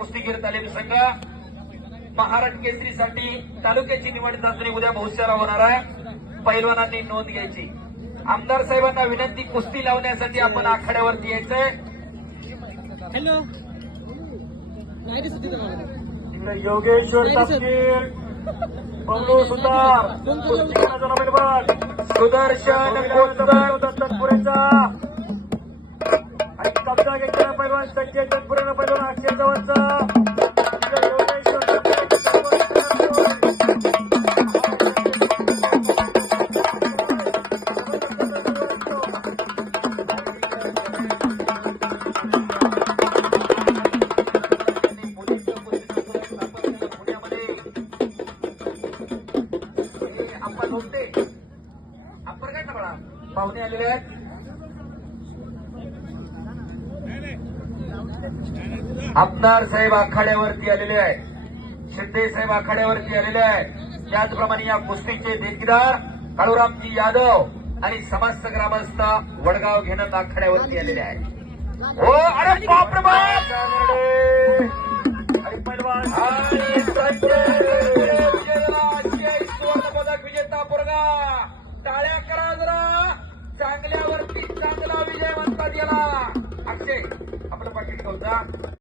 उदगीर तालीम संघ महाराष्ट्र केसरीसाठी तालुक्याची निवड चाचणी उद्या भविष्याला होणार आहे. पैलवानांनी नोंद घ्यायची. आमदार साहेबांना विनंती कुस्ती लावण्यासाठी आपण आखाड्यावरती यायचंय. हॅलो योगेश्वर नंबर सुदर्शन आणि कब्जा घेतलेला पैलवान संजय तत्पुरेनं पैलवान अक्षय जवळचा आपण आपण काय पाहुणे आलेले आहेत. आमदार साहेब आखाड्यावरती आलेले आहेत शिंदे साहेब आखाड्यावरती आलेले आहेत त्याचप्रमाणे या कुस्तीचे देणगीदार काळूरामजी यादव आणि समस्त ग्रामस्थ वडगाव घेणं आखाड्यावरती आलेले आहेत हो अरे पदक विजेता पोरगा टाळ्या करा जरा चांगल्यावरती चांगला विजय म्हणतात याला अक्षय никогда